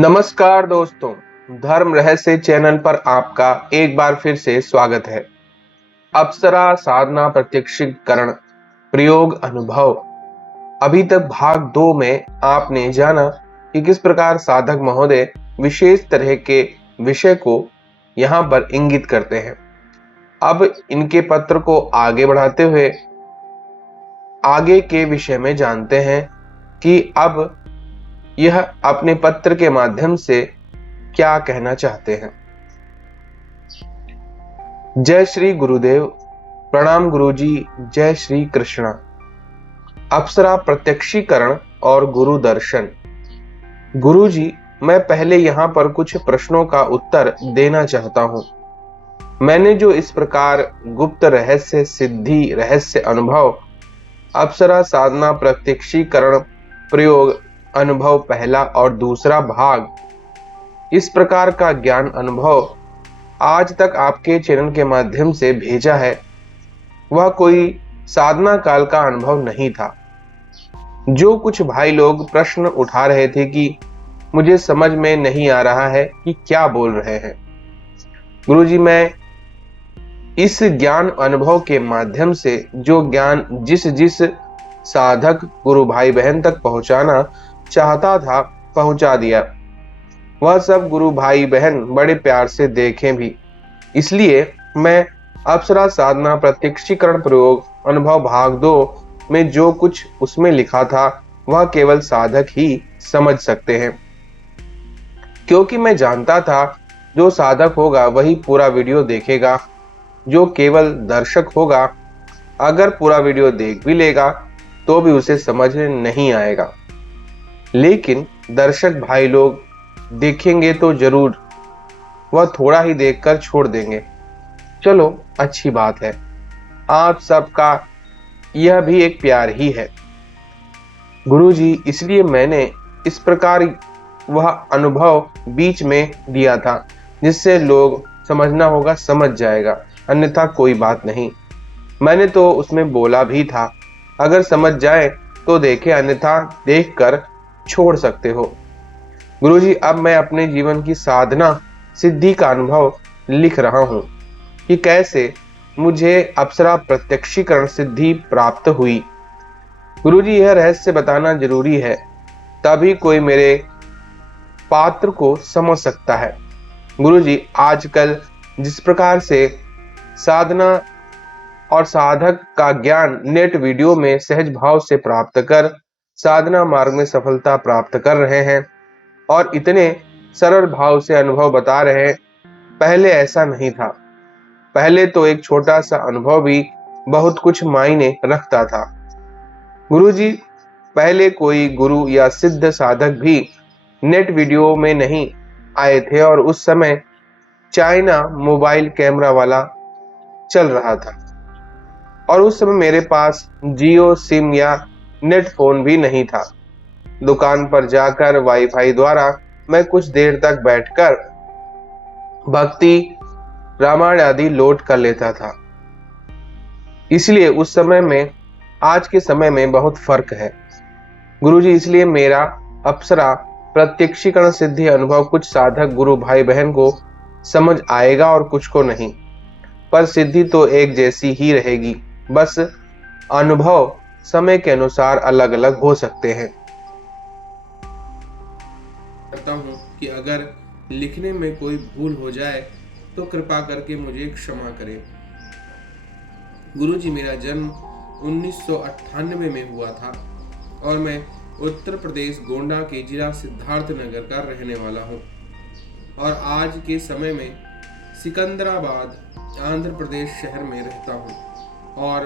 नमस्कार दोस्तों, धर्म रहस्य चैनल पर आपका एक बार फिर से स्वागत है। अप्सरा साधना प्रत्यक्षीकरण प्रयोग अनुभव। अभी तक भाग 2 में आपने जाना कि किस प्रकार साधक महोदय विशेष तरह के विषय को यहाँ पर इंगित करते हैं। अब इनके पत्र को आगे बढ़ाते हुए आगे के विषय में जानते हैं कि अब यह अपने पत्र के माध्यम से क्या कहना चाहते हैं। जय श्री गुरुदेव, प्रणाम गुरुजी, जय श्री कृष्णा। अप्सरा प्रत्यक्षीकरण और गुरु दर्शन। गुरुजी, मैं पहले यहाँ पर कुछ प्रश्नों का उत्तर देना चाहता हूँ। मैंने जो इस प्रकार गुप्त रहस्य, सिद्धि रहस्य, अनुभव, अप्सरा साधना प्रत्यक्षीकरण प्रयोग अनुभव पहला और दूसरा भाग, इस प्रकार का ज्ञान अनुभव आज तक आपके चैनल के माध्यम से भेजा है, वह कोई साधना काल का अनुभव नहीं था। जो कुछ भाई लोग प्रश्न उठा रहे थे कि मुझे समझ में नहीं आ रहा है कि क्या बोल रहे हैं, गुरुजी, मैं इस ज्ञान अनुभव के माध्यम से जो ज्ञान जिस जिस साधक गुरु भाई बहन तक पहुंचाना चाहता था पहुंचा दिया। वह सब गुरु भाई बहन बड़े प्यार से देखें भी। इसलिए मैं अप्सरा साधना प्रत्यक्षीकरण प्रयोग अनुभव भाग 2 में जो कुछ उसमें लिखा था वह केवल साधक ही समझ सकते हैं, क्योंकि मैं जानता था जो साधक होगा वही पूरा वीडियो देखेगा। जो केवल दर्शक होगा, अगर पूरा वीडियो देख भी लेगा तो भी उसे समझ में नहीं आएगा। लेकिन दर्शक भाई लोग देखेंगे तो जरूर, वह थोड़ा ही देखकर छोड़ देंगे। चलो, अच्छी बात है। आप सबका यह भी एक प्यार ही है गुरुजी, इसलिए मैंने इस प्रकार वह अनुभव बीच में दिया था, जिससे लोग समझना होगा समझ जाएगा, अन्यथा कोई बात नहीं। मैंने तो उसमें बोला भी था, अगर समझ जाए तो देखे, अन्यथा देखकर छोड़ सकते हो। गुरुजी, अब मैं अपने जीवन की साधना सिद्धि का अनुभव लिख रहा हूँ कि कैसे मुझे अप्सरा प्रत्यक्षीकरण सिद्धि प्राप्त हुई। गुरुजी, यह रहस्य बताना जरूरी है, तभी कोई मेरे पात्र को समझ सकता है। गुरुजी, आजकल जिस प्रकार से साधना और साधक का ज्ञान नेट वीडियो में सहज भाव से प्राप्त कर साधना मार्ग में सफलता प्राप्त कर रहे हैं और इतने सरल भाव से अनुभव बता रहे हैं, पहले ऐसा नहीं था। पहले तो एक छोटा सा अनुभव भी बहुत कुछ मायने रखता था। गुरुजी, पहले कोई गुरु या सिद्ध साधक भी नेट वीडियो में नहीं आए थे और उस समय चाइना मोबाइल कैमरा वाला चल रहा था और उस समय मेरे पास जियो सिम या नेट फोन भी नहीं था। दुकान पर जाकर वाईफाई द्वारा मैं कुछ देर तक बैठकर भक्ति रामायण आदि लोड कर लेता था। इसलिए उस समय में आज के समय में बहुत फर्क है गुरुजी। इसलिए मेरा अप्सरा प्रत्यक्षीकरण सिद्धि अनुभव कुछ साधक गुरु भाई बहन को समझ आएगा और कुछ को नहीं, पर सिद्धि तो एक जैसी ही रहेगी, बस अनुभव समय के अनुसार अलग अलग हो सकते हैं। करता हूँ कि अगर लिखने में कोई भूल हो जाए तो कृपा करके मुझे क्षमा करें। गुरुजी, मेरा जन्म 1998 में हुआ था और मैं उत्तर प्रदेश गोंडा के जिला सिद्धार्थनगर का रहने वाला हूँ और आज के समय में सिकंदराबाद आंध्र प्रदेश शहर में रहता हूँ और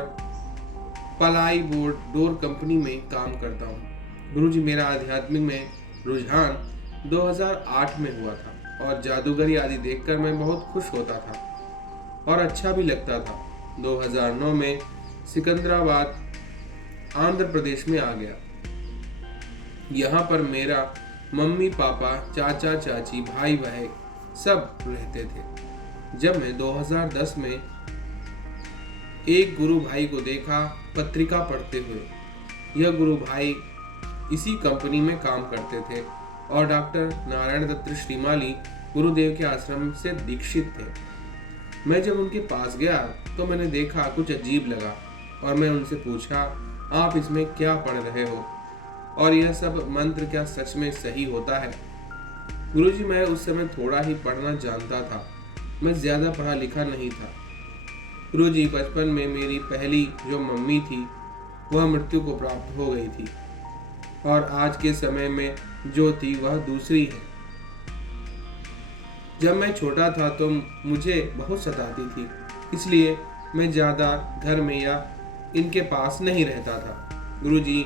पलाई बोर्ड डोर कंपनी में काम करता हूँ। गुरुजी, मेरा आध्यात्मिक में रुझान 2008 में हुआ था और जादूगरी आदि देखकर मैं बहुत खुश होता था और अच्छा भी लगता था। 2009 में सिकंदराबाद आंध्र प्रदेश में आ गया। यहाँ पर मेरा मम्मी पापा, चाचा चाची, भाई भाई सब रहते थे। जब मैं 2010 में एक गुरु भाई को देखा पत्रिका पढ़ते हुए। यह गुरु भाई इसी कंपनी में काम करते थे और डॉक्टर नारायण दत्त श्रीमाली गुरुदेव के आश्रम से दीक्षित थे। मैं जब उनके पास गया तो मैंने देखा कुछ अजीब लगा और मैं उनसे पूछा, आप इसमें क्या पढ़ रहे हो और यह सब मंत्र क्या सच में सही होता है? गुरुजी, मैं उस समय थोड़ा ही पढ़ना जानता था, मैं ज्यादा पढ़ा लिखा नहीं था। गुरुजी, बचपन में मेरी पहली जो मम्मी थी वह मृत्यु को प्राप्त हो गई थी और आज के समय में जो थी वह दूसरी है। जब मैं छोटा था तो मुझे बहुत सताती थी, इसलिए मैं ज्यादा घर में या इनके पास नहीं रहता था। गुरुजी,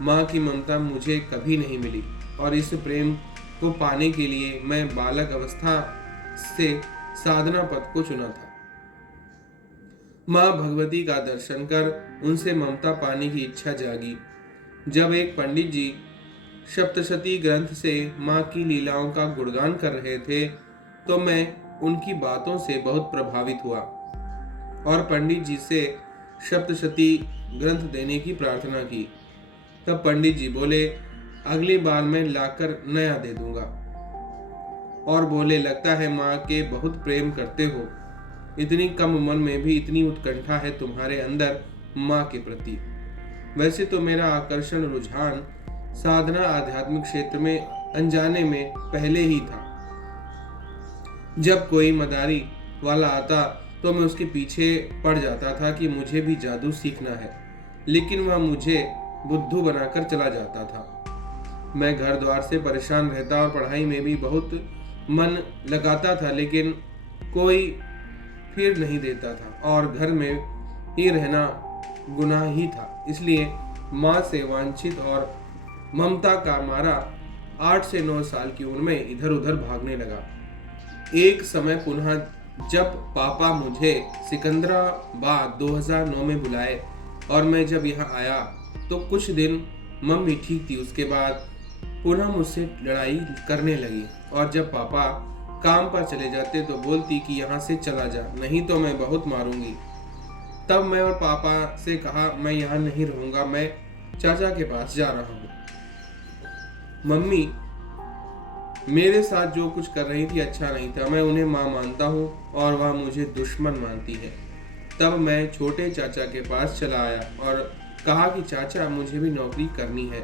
माँ की ममता मुझे कभी नहीं मिली और इस प्रेम को पाने के लिए मैं बालक अवस्था से साधना पथ को चुना था। माँ भगवती का दर्शन कर उनसे ममता पाने की इच्छा जागी। जब एक पंडित जी सप्तशती ग्रंथ से माँ की लीलाओं का गुणगान कर रहे थे तो मैं उनकी बातों से बहुत प्रभावित हुआ और पंडित जी से सप्तशती ग्रंथ देने की प्रार्थना की। तब पंडित जी बोले, अगली बार मैं लाकर नया दे दूंगा। और बोले, लगता है माँ के बहुत प्रेम करते हो, इतनी कम उम्र में भी इतनी उत्कंठा है तुम्हारे अंदर माँ के प्रति। वैसे तो मेरा आकर्षण रुझान साधना आध्यात्मिक क्षेत्र में अनजाने में पहले ही था। जब कोई मदारी वाला आता तो मैं उसके पीछे पड़ जाता था कि मुझे भी जादू सीखना है, लेकिन वह मुझे बुद्धू बनाकर चला जाता था। मैं घर द्वार से परेशान रहता और पढ़ाई में भी बहुत मन लगाता था, लेकिन कोई फिर नहीं देता था और घर में ही रहना गुनाह ही था। इसलिए माँ से वांछित और ममता का मारा 8 से 9 साल की उम्र में इधर उधर भागने लगा। एक समय पुनः जब पापा मुझे सिकंदराबाद 2009 में बुलाए और मैं जब यहाँ आया तो कुछ दिन मम्मी ठीक थी, उसके बाद पुनः मुझसे लड़ाई करने लगी और जब पापा काम पर चले जाते तो बोलती कि यहाँ से चला जा, नहीं तो मैं बहुत मारूंगी। तब मैं और पापा से कहा, मैं यहाँ नहीं रहूंगा, मैं चाचा के पास जा रहा हूँ। मम्मी मेरे साथ जो कुछ कर रही थी अच्छा नहीं था, मैं उन्हें माँ मानता हूँ और वह मुझे दुश्मन मानती है। तब मैं छोटे चाचा के पास चला आया और कहा कि चाचा मुझे भी नौकरी करनी है।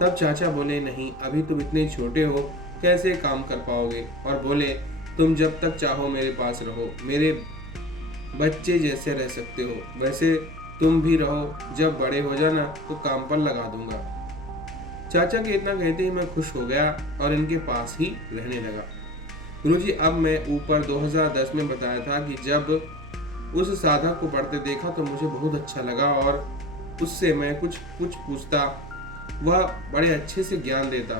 तब चाचा बोले, नहीं, अभी तुम इतने छोटे हो, कैसे काम कर पाओगे? और बोले, तुम जब तक चाहो मेरे पास रहो, मेरे बच्चे जैसे रह सकते हो, वैसे तुम भी रहो, जब बड़े हो जाना तो काम पर लगा दूंगा। चाचा के इतना कहते ही मैं खुश हो गया और इनके पास ही रहने लगा। गुरुजी, अब मैं ऊपर 2010 में बताया था कि जब उस साधक को पढ़ते देखा तो मुझे बहुत अच्छा लगा और उससे मैं कुछ पूछता, वह बड़े अच्छे से ज्ञान देता।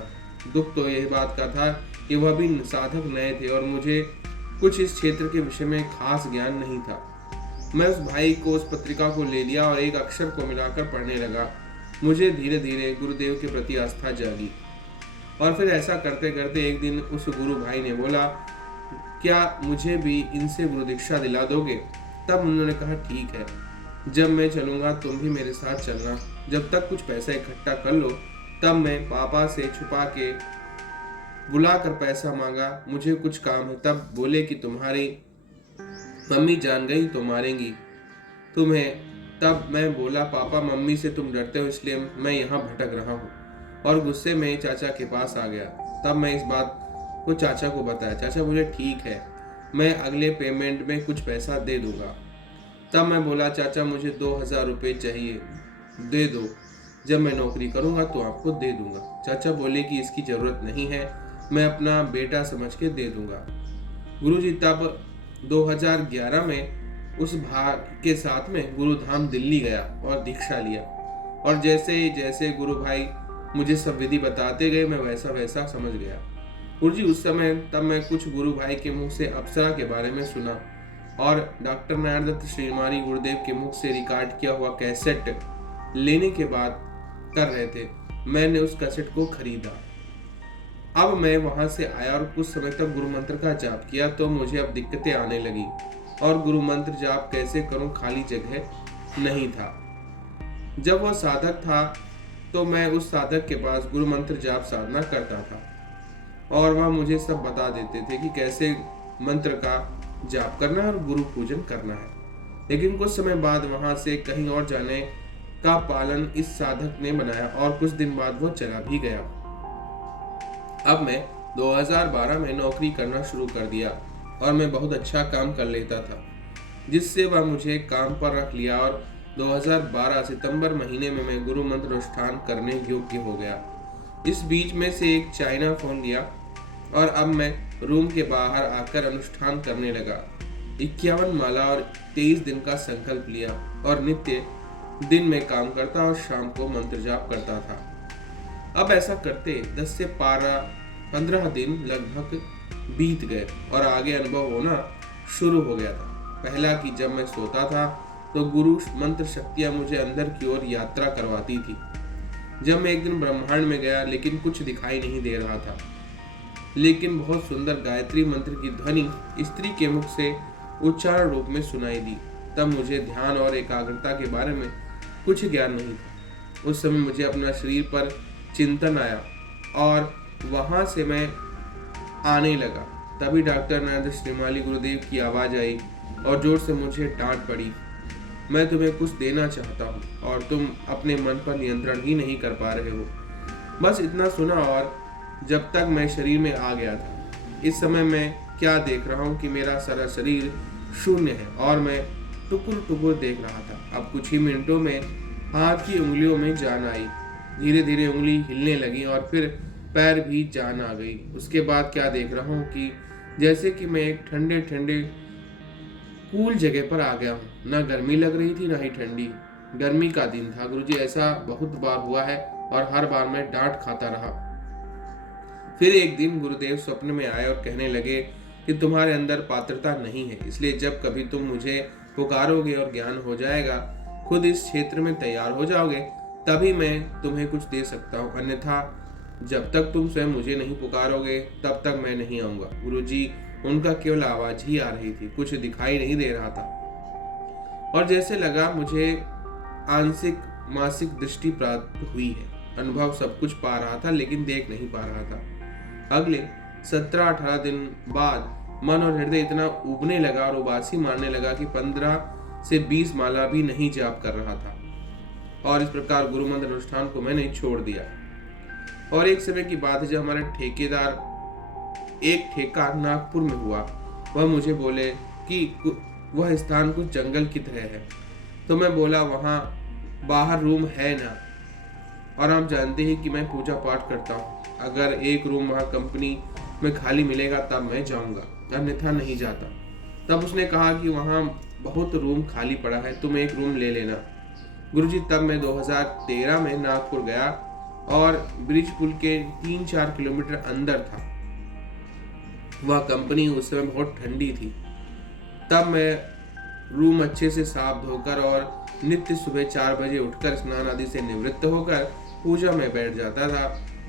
दुख तो यही बात का था कि वह भी साधक नए थे और मुझे कुछ इस क्षेत्र के विषय में खास ज्ञान नहीं था। मैं उस भाई को उस पत्रिका को ले लिया और एक अक्षर को मिलाकर पढ़ने लगा। मुझे धीरे धीरे गुरुदेव के प्रति आस्था जागी और फिर ऐसा करते करते एक दिन उस गुरु भाई ने बोला, क्या मुझे भी इनसे गुरु दीक्षा दिला दोगे? तब उन्होंने कहा, ठीक है, जब मैं चलूंगा तुम भी मेरे साथ चलना। जब तक कुछ पैसा इकट्ठा कर लो। तब मैं पापा से छुपा के बुलाकर पैसा मांगा, मुझे कुछ काम है। तब बोले कि तुम्हारी मम्मी जान गई तो मारेंगी तुम्हें। तब मैं बोला, पापा मम्मी से तुम डरते हो इसलिए मैं यहाँ भटक रहा हूँ, और गुस्से में चाचा के पास आ गया। तब मैं इस बात को चाचा को बताया। चाचा बोले, ठीक है, मैं अगले पेमेंट में कुछ पैसा दे दूंगा। तब मैं बोला, चाचा मुझे 2000 रुपये चाहिए, दे दो, जब मैं नौकरी करूंगा तो आपको दे दूंगा। चाचा बोले कि इसकी जरूरत नहीं है, मैं अपना बेटा समझ के दे दूंगा। गुरुजी तब 2011 में उस भाई के साथ में गुरुधाम दिल्ली गया और दीक्षा लिया, और जैसे जैसे गुरु भाई मुझे सब विधि बताते गए मैं वैसा वैसा समझ गया। गुरुजी उस समय तब मैं कुछ गुरु भाई के मुख से अप्सरा के बारे में सुना और डॉक्टर नारायण दत्त श्रीमाली गुरुदेव के मुख से रिकॉर्ड किया हुआ कैसेट लेने के बाद कर रहे थे। मैंने उस कैसेट को खरीदा। अब मैं वहां से आया और कुछ समय तक गुरु मंत्र का जाप किया तो मुझे अब दिक्कतें आने लगी और गुरु मंत्र जाप कैसे करूं, खाली जगह नहीं था। जब वह साधक था तो मैं उस साधक के पास गुरु मंत्र जाप साधना करता था। और वह मुझे सब बता देते थे कि कैसे मंत्र का जाप करना है और गुरु पूजन करना है। लेकिन कुछ समय बाद वहां से कहीं और जाने का पालन इस साधक ने बनाया और कुछ दिन बाद वो चला भी गया। अब मैं 2012 में नौकरी करना शुरू कर दिया और मैं बहुत अच्छा काम कर लेता था, जिससे वह मुझे काम पर रख लिया और 2012 सितंबर महीने में मैं गुरु मंत्र अनुष्ठान करने योग्य हो गया। इस बीच में से एक चाइना फोन लिया और अब मैं रूम के बाहर आकर अनुष्ठान करने लगा। 51 माला और 23 दिन का संकल्प लिया और नित्य दिन में काम करता और शाम को मंत्र जाप करता था। अब ऐसा करते 10 से 15 दिन लगभग बीत गए और आगे अनुभव होना शुरू हो गया था। पहला कि जब मैं सोता था तो गुरु मंत्र शक्तियां मुझे अंदर की ओर यात्रा करवाती थी। जब मैं एक दिन ब्रह्मांड में गया लेकिन कुछ दिखाई नहीं दे रहा था, लेकिन बहुत सुंदर गायत्री मंत्र की ध्वनि स्त्री के मुख से उच्चारण रूप में सुनाई दी। तब मुझे ध्यान और एकाग्रता के बारे में कुछ ज्ञान नहीं था। उस समय मुझे अपना शरीर पर चिंतन आया और वहां से मैं आने लगा। तभी डॉक्टर नरेंद्र श्रीमाली गुरुदेव की आवाज आई और जोर से मुझे डांट पड़ी, मैं तुम्हें कुछ देना चाहता हूँ और तुम अपने मन पर नियंत्रण ही नहीं कर पा रहे हो। बस इतना सुना और जब तक मैं शरीर में आ गया था। इस समय मैं क्या देख रहा हूँ कि मेरा सारा शरीर शून्य है और मैं टुकुर टुकुर देख रहा था। अब कुछ ही मिनटों में हाथ की उंगलियों में जान आई। धीरे धीरे उंगली हिलने लगी और फिर पैर भी जान आ गई। उसके बाद क्या देख रहा हूँ कि जैसे कि मैं एक ठंडे ठंडे कूल जगह पर आ गया हूँ। ना गर्मी लग रही थी ना ही ठंडी। गर्मी का दिन था गुरुजी, ऐसा बहुत बार हुआ है और हर बार मैं डांट खाता रहा। फिर एक दिन गुरुदेव स्वप्न में आए और कहने लगे कि तुम्हारे अंदर पात्रता नहीं है, इसलिए जब कभी तुम मुझे पुकारोगे और ज्ञान हो जाएगा, खुद इस क्षेत्र में तैयार हो जाओगे, तभी मैं तुम्हें कुछ दे सकता हूँ, अन्यथा जब तक तुम स्वयं मुझे नहीं पुकारोगे तब तक मैं नहीं आऊंगा। गुरुजी, उनका केवल आवाज ही आ रही थी, कुछ दिखाई नहीं दे रहा था और जैसे लगा मुझे आंशिक मासिक दृष्टि प्राप्त हुई है। अनुभव सब कुछ पा रहा था लेकिन देख नहीं पा रहा था। अगले 17-18 दिन बाद मन और हृदय इतना उबने लगा और उबासी मारने लगा कि 15 से 20 माला भी नहीं जाप कर रहा था और इस प्रकार गुरु मंत्र अनुष्ठान को मैंने छोड़ दिया। और एक समय की बात है जब हमारे ठेकेदार एक ठेका नागपुर में हुआ। वह मुझे बोले कि वह स्थान कुछ जंगल की तरह है। तो मैं बोला वहाँ बाहर रूम है ना, और आप जानते हैं कि मैं पूजा पाठ करता हूँ। अगर एक रूम वहाँ कंपनी में खाली मिलेगा तब मैं जाऊँगा, अन्यथा नहीं जाता। तब उसने कहा कि वहाँ बहुत रूम खाली पड़ा है, तुम एक रूम ले लेना। गुरुजी, तब मैं 2013 में नागपुर गया और ब्रिज पुल के 3-4 किलोमीटर अंदर था। वह कंपनी उस समय बहुत ठंडी थी। तब मैं रूम अच्छे से साफ धोकर और नित्य सुबह 4 बजे उठकर स्नान आदि से निवृत्त होकर पूजा में बैठ जाता था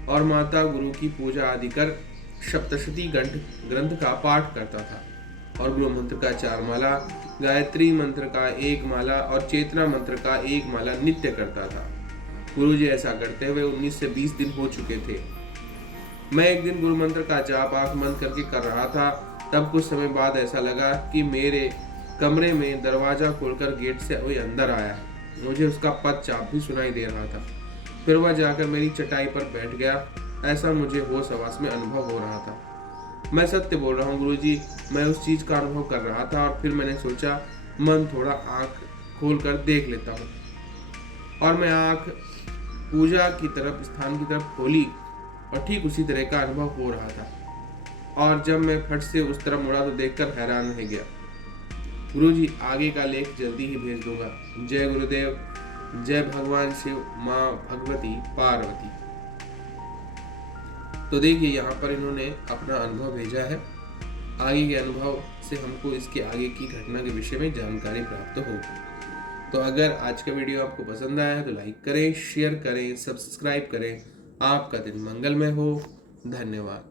और माता गुरु की पूजा आदि कर सप्तशती ग्रंथ का पाठ करता था और गुरु मंत्र का 4 माला, गायत्री मंत्र का 1 माला और चेतना मंत्र का 1 माला नित्य करता था। गुरुजी ऐसा करते हुए 19 से 20 दिन हो चुके थे। मैं एक दिन गुरु मंत्र का जाप आंख बंद करके कर रहा था। तब कुछ समय बाद ऐसा लगा कि मेरे कमरे में दरवाजा खोलकर गेट से कोई अंदर आया है। मुझे उसका पद चाप भी सुनाई दे रहा था। फिर वह जाकर मेरी चटाई पर बैठ गया। ऐसा मुझे होश हवास में अनुभव हो रहा था। मैं सत्य बोल रहा हूँ गुरुजी, मैं उस चीज का अनुभव कर रहा था और फिर मैंने सोचा मन थोड़ा आंख खोल कर देख लेता हूँ, और मैं आंख पूजा की तरफ स्थान की तरफ खोली और ठीक उसी तरह का अनुभव हो रहा था। और जब मैं फट से उस तरफ मुड़ा तो देखकर हैरान रह गया। गुरुजी, आगे का लेख जल्दी ही भेज दूंगा। जय गुरुदेव, जय भगवान शिव, माँ भगवती पार्वती। तो देखिए यहाँ पर इन्होंने अपना अनुभव भेजा है। आगे के अनुभव से हमको इसके आगे की घटना के विषय में जानकारी प्राप्त होगी। तो अगर आज का वीडियो आपको पसंद आया है तो लाइक करें, शेयर करें, सब्सक्राइब करें। आपका दिन मंगलमय हो। धन्यवाद।